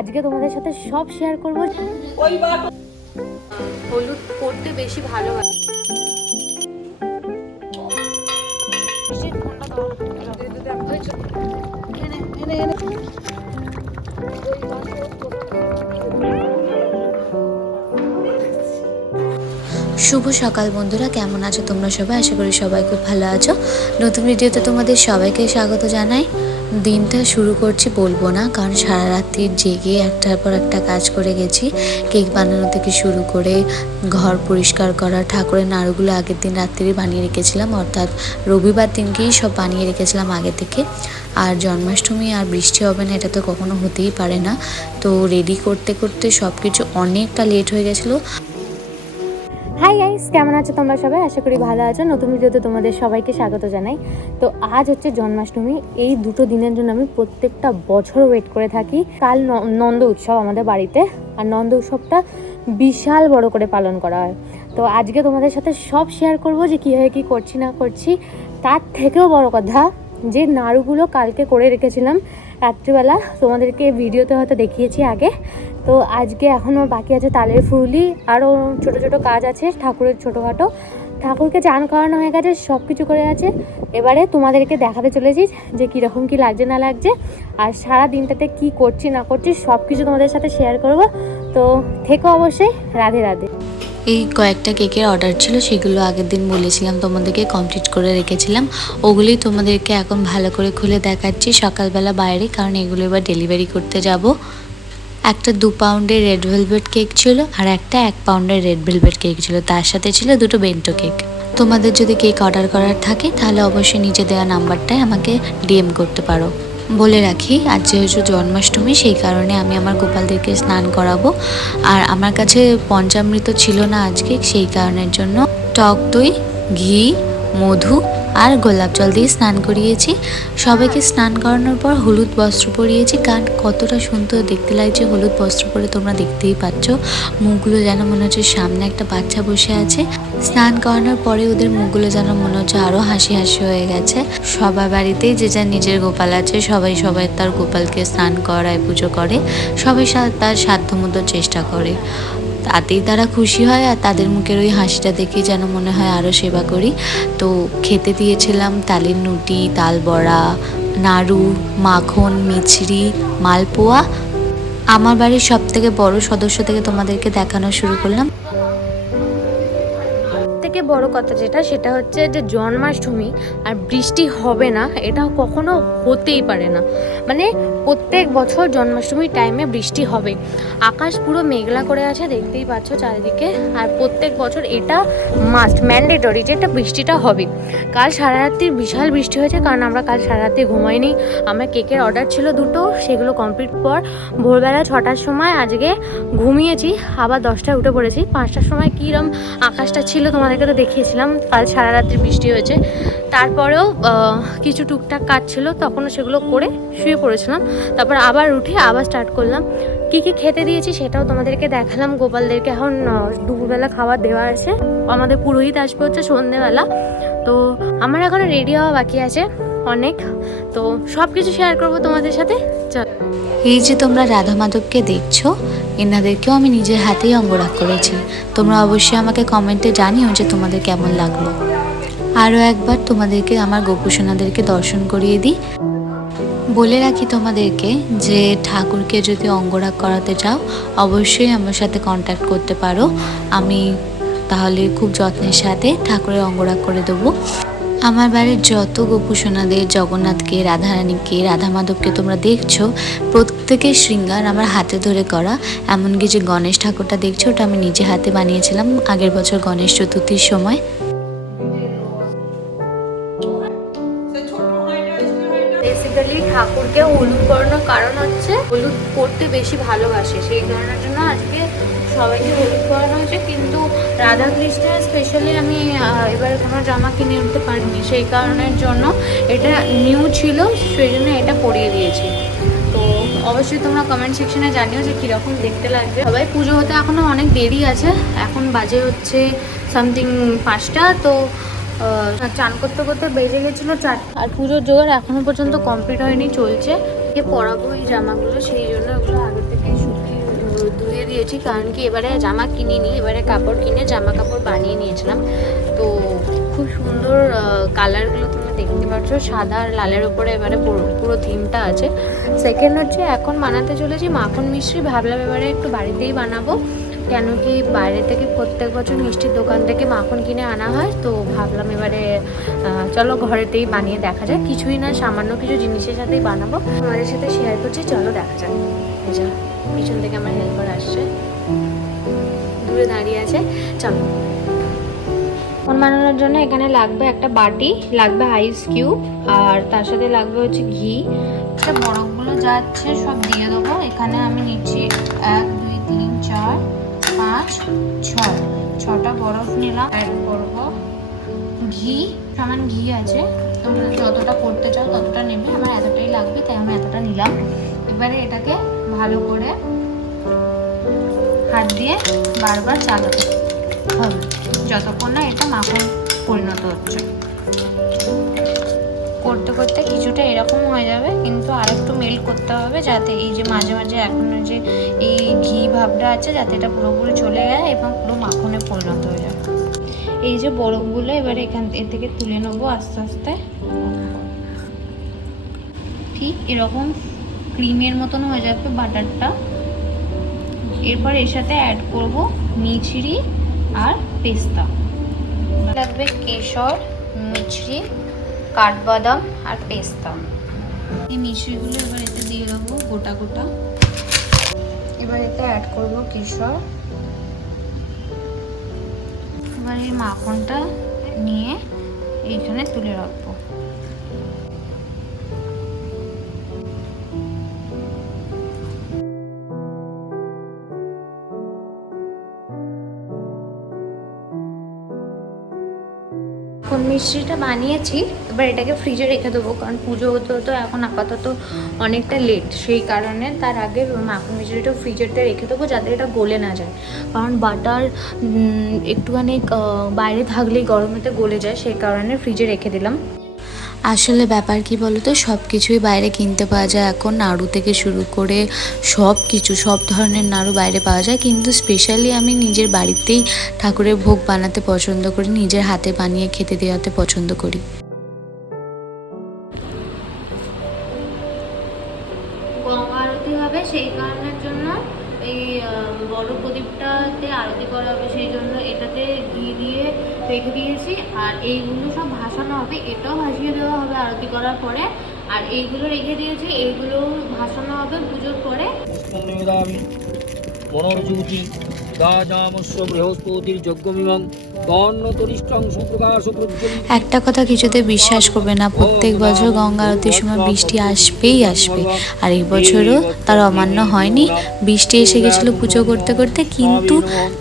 আজকে তোমাদের সাথে সব শেয়ার করবো। হলুদ পড়তে বেশি ভালোবাসে। শুভ সকাল বন্ধুরা, কেমন আছো তোমরা সবাই? আশা করি সবাই খুব ভালো আছো। নতুন ভিডিওতে তোমাদের সবাইকে স্বাগত জানাই। দিনটা শুরু করছি বলবো না, কারণ সারা রাত্রি জেগে একটার পর একটা কাজ করে গেছি। কেক বানানো থেকে শুরু করে ঘর পরিষ্কার করা, ঠাকুরের নাড়ুগুলো আগের দিন রাত্রি বানিয়ে রেখেছিলাম, অর্থাৎ রবিবার দিনকেই সব বানিয়ে রেখেছিলাম আগে থেকে। আর জন্মাষ্টমী আর বৃষ্টি হবে না এটা তো কখনো হতেই পারে না, তো রেডি করতে করতে সব কিছু অনেকটা লেট হয়ে গেছিলো। হাই গাইস, কেমন আছো তোমরা সবাই? আশা করি ভালো আছো। নতুন ভিডিওতে তোমাদের সবাইকে স্বাগত জানাই। তো আজ হচ্ছে জন্মাষ্টমী। এই দুটো দিনের জন্য আমি প্রত্যেকটা বছর ওয়েট করে থাকি। কাল নন্দ উৎসব আমাদের বাড়িতে, আর নন্দ উৎসবটা বিশাল বড় করে পালন করা হয়। তো আজকে তোমাদের সাথে সব শেয়ার করব যে কীভাবে কী করছি না করছি। তার থেকেও বড় কথা, যে নাড়ুগুলো কালকে করে রেখেছিলাম রাত্রিবেলা, তোমাদেরকে ভিডিওতে হয়তো দেখিয়েছি আগে। তো আজকে এখনও বাকি আছে তালের ফুরুলি, আরও ছোটো ছোটো কাজ আছে ঠাকুরের ছোটোখাটো। ঠাকুরকে চান করানো হয়ে গেছে, সব কিছু করে আছে। এবারে তোমাদেরকে দেখাতে চলেছি যে কীরকম কী লাগছে না লাগছে, আর সারা দিনটাতে কি করছি না করছি সব কিছু তোমাদের সাথে শেয়ার করব। তো থেকো অবশ্যই। রাধে রাধে। এই কয়েকটা কেকের অর্ডার ছিল, সেগুলো আগের দিন বলেছিলাম তোমাদেরকে, কমপ্লিট করে রেখেছিলাম। ওগুলোই তোমাদেরকে এখন ভালো করে খুলে দেখাচ্ছি সকালবেলা বাইরে, কারণ এগুলো এবার ডেলিভারি করতে যাব। একটা 2 পাউন্ডের রেড ভেলভেট কেক ছিল, আর একটা 1 পাউন্ডের রেড ভেলভেট কেক ছিল, তার সাথে ছিল 2টো বেন্টো কেক। তোমাদের যদি কেক অর্ডার করার থাকে তাহলে অবশ্যই নিচে দেওয়া নাম্বারটায় আমাকে ডিএম করতে পারো। বলে রাখি, আজ যেহেতু জন্মাষ্টমী, সেই কারণে আমি আমার গোপালদেরকে স্নান করাবো। আর আমার কাছে পঞ্চামৃত ছিল না আজকে, সেই কারণের জন্য টক দই, ঘি, মধু আর গোলাপ জল দিয়ে স্নান করিয়েছি। সবাইকে স্নান করানোর পর হলুদ বস্ত্র পরিয়েছি, কারণ কতটা সুন্দর দেখতে লাগছে হলুদ বস্ত্র পরে, তোমরা দেখতেই পাচ্ছ। মুখগুলো যেন মনে হচ্ছে সামনে একটা বাচ্চা বসে আছে। স্নান করানোর পরে ওদের মুখগুলো যেন মনে হচ্ছে আরও হাসি হাসি হয়ে গেছে। সবার বাড়িতেই যে যার নিজের গোপাল আছে, সবাই তার গোপালকে স্নান করায়, পুজো করে, সবাই তার সাধ্যমতো চেষ্টা করে। তাতেই তারা খুশি হয়, আর তাদের মুখের ওই হাসিটা দেখে যেন মনে হয় আরও সেবা করি। তো খেতে দিয়েছিলাম তালের নুটি, তাল বড়া, নাড়ু, মাখন, মিছরি, মালপোয়া। আমার বাড়ির সবথেকে বড় সদস্য থেকে তোমাদেরকে দেখানো শুরু করলাম। থেকে বড় কথা সেটা হচ্ছে যে জন্মাষ্টমী আর বৃষ্টি হবে না, এটা কখনো হতেই পারে না। মানে প্রত্যেক বছর জন্মাষ্টমীর টাইমে বৃষ্টি হবে। আকাশ পুরো মেঘলা করে আছে, দেখতেই পাচ্ছ চারিদিকে। আর প্রত্যেক বছর এটা মাস্ট ম্যান্ডেটরি যে এটা বৃষ্টিটা হবে। কাল সারা রাত্রি বিশাল বৃষ্টি হয়েছে, কারণ আমরা কাল সারা রাত্রি ঘুমাইনি। আমার কেকের অর্ডার ছিল 2টো, সেগুলো কমপ্লিট পর ভোরবেলা 6টার সময় আজকে ঘুমিয়েছি, আবার 10টায় উঠে পড়েছি। 5টার সময় কীরকম আকাশটা ছিল তোমাদেরকে তো দেখিয়েছিলাম। কাল সারা রাত্রি বৃষ্টি হয়েছে, তারপরেও কিছু টুকটাক কাজ ছিল, তখনও সেগুলো করে শুয়ে পড়েছিলাম। তারপর আবার উঠে আবার স্টার্ট করলাম। কী কী খেতে দিয়েছি সেটাও তোমাদেরকে দেখালাম। গোপালদেরকে এখন দুপুরবেলা খাবার দেওয়া আছে, আমাদের পুরোহিত আসবে হচ্ছে সন্ধ্যেবেলা। তো আমার এখনও রেডি হওয়া বাকি আছে অনেক, তো সব কিছু শেয়ার করবো তোমাদের সাথে। চল। এই যে তোমরা রাধা মাধবকে দেখছো, এনাদেরকেও আমি নিজের হাতেই অঙ্গরাগ করেছি। তোমরা অবশ্যই আমাকে কমেন্টে জানিও যে তোমাদের কেমন লাগলো। আরও একবার তোমাদেরকে আমার গোপুসোনাদেরকে দর্শন করিয়ে দিই। বলে রাখি তোমাদেরকে যে ঠাকুরকে যদি অঙ্গরাগ করাতে চাও অবশ্যই আমার সাথে কন্ট্যাক্ট করতে পারো, আমি তাহলে খুব যত্নের সাথে ঠাকুরের অঙ্গরাগ করে দেবো। আমার বাড়ির যত গোপুসোনাদের, জগন্নাথকে, রাধারানীকে, রাধা মাধবকে তোমরা দেখছো, প্রত্যেকের শৃঙ্গার আমার হাতে ধরে করা। এমনকি যে গণেশ ঠাকুরটা দেখছো, ওটা আমি নিজে হাতে বানিয়েছিলাম আগের বছর গণেশ চতুর্থীর সময়। বেসিক্যালি ঠাকুরকে হলুদ পরানোর কারণ হচ্ছে হলুদ পরতে বেশি ভালোবাসে, সেই কারণের জন্য আজকে সবাইকে হলুদ পরানো হয়েছে। কিন্তু রাধা কৃষ্ণের স্পেশালি আমি এবারে কোনো জামা কিনে উঠতে পারিনি, সেই কারণের জন্য এটা নিউ ছিল, সেই জন্য এটা পরিয়ে দিয়েছি। তো অবশ্যই তোমরা কমেন্ট সেকশনে জানিও যে কীরকম দেখতে লাগবে। সবাই পুজো হতে এখনও অনেক দেরি আছে, এখন বাজে হচ্ছে সামথিং 5টা। তো চান করতে করতে বেজে গেছিলো 4, আর পুজোর জোগাড় এখনো পর্যন্ত কমপ্লিট হয়নি, চলছে। পরাবো এই জামাগুলো, সেই জন্য ওগুলো আগে থেকে শুকিয়ে ধুয়ে দিয়েছি। কারণ কি এবারে জামা কিনিনি, এবারে কাপড় কিনে জামা কাপড় বানিয়ে নিয়েছিলাম। তো খুব সুন্দর কালারগুলো তোমরা দেখতে পাচ্ছ, সাদা আর লালের উপরে এবারে পুরো থিমটা আছে। সেকেন্ড হচ্ছে এখন বানাতে চলেছি মাখন মিষ্টি। ভাবলাম এবারে একটু বাড়িতেই বানাবো, কেন কি বাইরে থেকে প্রত্যেক বছর মিষ্টির দোকান থেকে মাখন কিনে আনা হয়। তো ভাবলাম এবারে চলো ঘরেতেই বানিয়ে দেখা যায়, কিছুই না সামান্য কিছু জিনিসের সাথেই বানাবো, আমাদের সাথে শেয়ার করছি, চলো দেখা যাক। পিছন থেকে আমার হেল্পার আসছে, দূরে দাঁড়িয়ে আছে, চলো। মাখন বানানোর জন্য এখানে লাগবে একটা বাটি, লাগবে আইস কিউব, আর তার সাথে লাগবে হচ্ছে ঘি। বরফগুলো যাচ্ছে সব দিয়ে দেবো। এখানে আমি নিচ্ছি 1 2 3 4 5 6 6টা বরফ নিলাম। অ্যাড করবো ঘি, সমান ঘি আছে, তোমরা যতটা করতে চাও ততটা নেবে। আমার এতটাই লাগবে তাই আমি এতটা নিলাম। এবারে এটাকে ভালো করে হাত দিয়ে বারবার চালাতে হবে যতক্ষণ না এটা মাখন পরিণত হচ্ছে। করতে করতে কিছুটা এরকম হয়ে যাবে, কিন্তু আরেকটু মেল্ট করতে হবে যাতে এই যে মাঝে মাঝে এখনো যে এই ঘি ভাবটা আছে যাতে এটা পুরোপুরি চলে যায় এবং পুরো মাখনে পরিণত হয়ে যায়। এই যে বরফগুলো এবারে এর থেকে তুলে নেবো আস্তে আস্তে। ঠিক এরকম ক্রিমের মতন হয়ে যাবে বাটারটা। এরপর এর সাথে অ্যাড করব মিছরি আর পেস্তা। লাগবে কেশর, মিছরি, কাঠবাদাম আর পেস্তা। এই মিশ্রিগুলো এবার এতে দিয়ে দেবো গোটা গোটা। এবার এতে অ্যাড করব কেশর। এবার এই মাখনটা নিয়ে এইখানে তুলে রাখবো। মাখন মিষ্টিটা বানিয়েছি, এবার এটাকে ফ্রিজে রেখে দেবো, কারণ পুজো হতে হতো এখন আপাতত অনেকটা লেট, সেই কারণে তার আগে মাখন মিষ্টিটা ফ্রিজেতে রেখে দেবো যাতে এটা গলে না যায়। কারণ বাটার একটুখানি বাইরে থাকলেই গরমেতে গলে যায়, সেই কারণে ফ্রিজে রেখে দিলাম। আসলে ব্যাপার কি বলতো, সব কিছুই বাইরে কিনতে পাওয়া যায় এখন, নাড়ু থেকে শুরু করে সব কিছু, সব ধরনের নাড়ু বাইরে পাওয়া যায়। কিন্তু স্পেশালি আমি নিজের বাড়িতেই ঠাকুরের ভোগ বানাতে পছন্দ করি, নিজের হাতে বানিয়ে খেতে দেওয়াতে পছন্দ করি। গঙ্গা আরতি হবে, সেই কারণের জন্য এই বড় প্রদীপটাতে আরতি করা হবে, সেই জন্য এটাতে ঘি দিয়ে রেখে দিয়েছি। আর এইগুলো সব ভাসানো হবে, এটাও ভাসিয়ে দেওয়া হবে আরতি করার পরে। আর এইগুলো রেখে দিয়েছি, এইগুলো ভাসানো হবে পুজোর পরে। মনোরজ্যোতি দাজামস্য বৃহস্পতির যজ্ঞমিমং তন্নতরিষ্টং সুপ্রকাশ প্রজ্জ্বলিত। একটা কথা কিছুতে বিশ্বাস করবে না, প্রত্যেক বছর গঙ্গা আরতির সময় বৃষ্টি আসবেই আসবে, আর এই বছরও তার অমান্য হয়নি। বৃষ্টি এসে গেছিলো পুজো করতে করতে, কিন্তু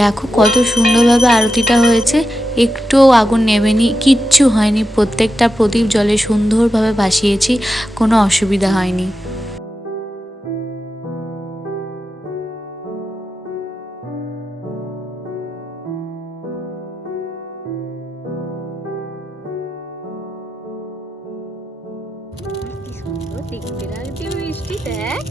দেখো কত সুন্দরভাবে আরতিটা হয়েছে, একটুও আগুন নেবেনি, কিচ্ছু হয়নি। প্রত্যেকটা প্রদীপ জলে সুন্দরভাবে ভাসিয়েছি, কোনো অসুবিধা হয়নি। দেখতে লাগছে বৃষ্টি, দেখ।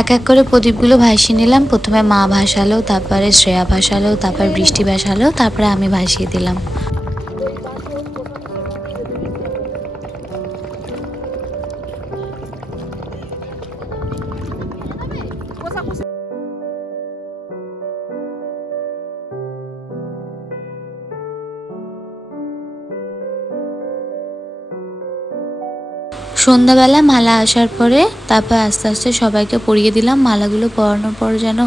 এক এক করে প্রদীপগুলো ভাসিয়ে নিলাম। প্রথমে মা ভাসালো, তারপরে শ্রেয়া ভাসালো, তারপর বৃষ্টি ভাসালো, তারপরে আমি ভাসিয়ে দিলাম। সন্ধ্যাবেলা মালা আসার পরে তারপর আস্তে আস্তে সবাইকে পরিয়ে দিলাম। মালাগুলো পরানোর পর যেন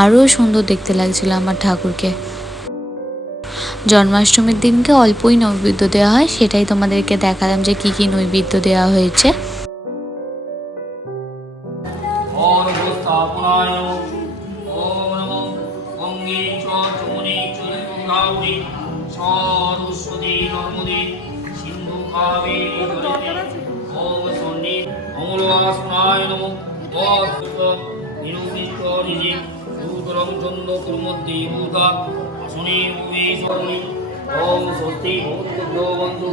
আরও সুন্দর দেখতে লাগছিল আমার ঠাকুরকে। জন্মাষ্টমীর দিনকে অল্পই নৈবেদ্য দেওয়া হয়, সেটাই তোমাদেরকে দেখালাম যে কি কি নৈবেদ্য দেওয়া হয়েছে। মঙ্গলাসনায় নমঃ মহাপুষ্পম নিরুদ্দিষ্টরিজি রুদ্রং চন্দ্র কুর্মদ্দি ভূতা আসনে উপবেশনি ওম স্বস্তি ভবন্তু বন্ধু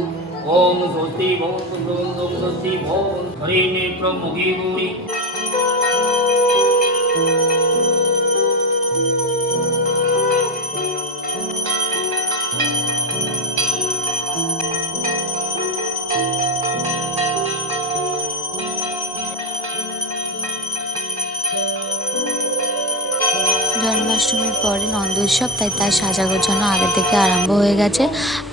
ওম স্বস্তি ভবন্তু বন্ধু স্বস্তি ভবন হরে নেত্রম মুখে গৌরী জন্মাষ্টমীর পরে নন্দোৎসব, তাই তার সাজা গোছানো আগে থেকে আরম্ভ হয়ে গেছে।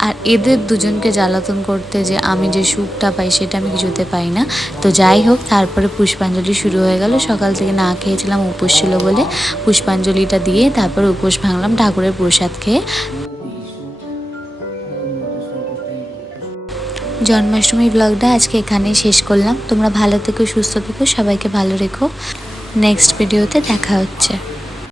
আর এদের দুজনকে জ্বালাতন করতে যে আমি যে সুখটা পাই সেটা আমি কিছুতে পাই না। তো যাই হোক, তারপরে পুষ্পাঞ্জলি শুরু হয়ে গেল। সকাল থেকে না খেয়েছিলাম, উপোস ছিল বলে পুষ্পাঞ্জলিটা দিয়ে তারপর উপোস ভাঙলাম ঠাকুরের প্রসাদ খেয়ে। জন্মাষ্টমী ব্লগটা আজকে এখানেই শেষ করলাম। তোমরা ভালো থেকো, সুস্থ থেকো, সবাইকে ভালো রেখো। নেক্সট ভিডিওতে দেখা হচ্ছে।